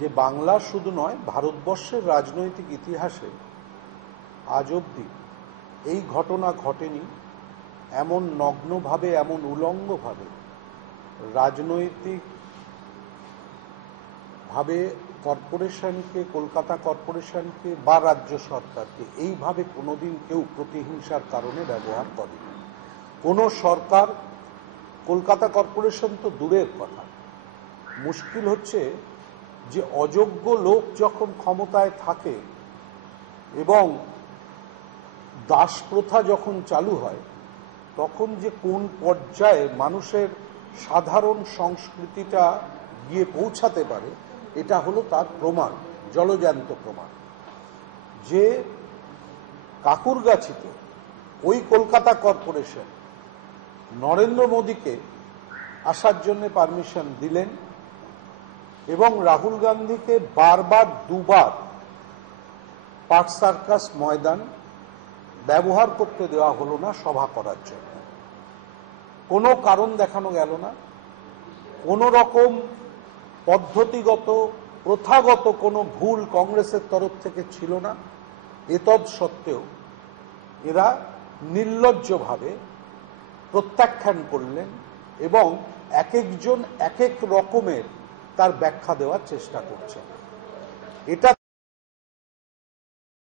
যে বাংলা শুধু নয়, ভারতবর্ষের রাজনৈতিক ইতিহাসে আজ অবধি এই ঘটনা ঘটেনি, এমন নগ্নভাবে, এমন উলঙ্গভাবে রাজনৈতিক ভাবে কর্পোরেশনকে, কলকাতা কর্পোরেশনকে বা রাজ্য সরকারকে এইভাবে কোনোদিন কেউ প্রতিহিংসার কারণে ব্যবহার করেনি। কোনো সরকার, কলকাতা কর্পোরেশন তো দূরের কথা, মুশকিল হচ্ছে যে অযোগ্য লোক যখন ক্ষমতায় থাকে এবং দাস প্রথা যখন চালু হয়, তখন যে কোন পর্যায়ে মানুষের সাধারণ সংস্কৃতিটা গিয়ে পৌঁছাতে পারে, এটা হলো তার প্রমাণ, জলজ্যান্ত প্রমাণ। যে কাকুরগাছিতে ওই কলকাতা কর্পোরেশন নরেন্দ্র মোদীকে আসার জন্য পারমিশন দিলেন এবং রাহুল গান্ধীকে বারবার দুবার পার্ক সার্কাস ময়দান ব্যবহার করতে দেওয়া হলো না সভা করার জন্য। কোনো কারণ দেখানো গেল না, কোনো রকম পদ্ধতিগত, প্রথাগত কোনো ভুল কংগ্রেসের তরফ থেকে ছিল না। এতদ সত্ত্বেও এরা নির্লজ্জভাবে প্রত্যাখ্যান করলেন এবং এক একজন এক এক রকমের তার ব্যাখ্যা দেওয়ার চেষ্টা করছেন। এটা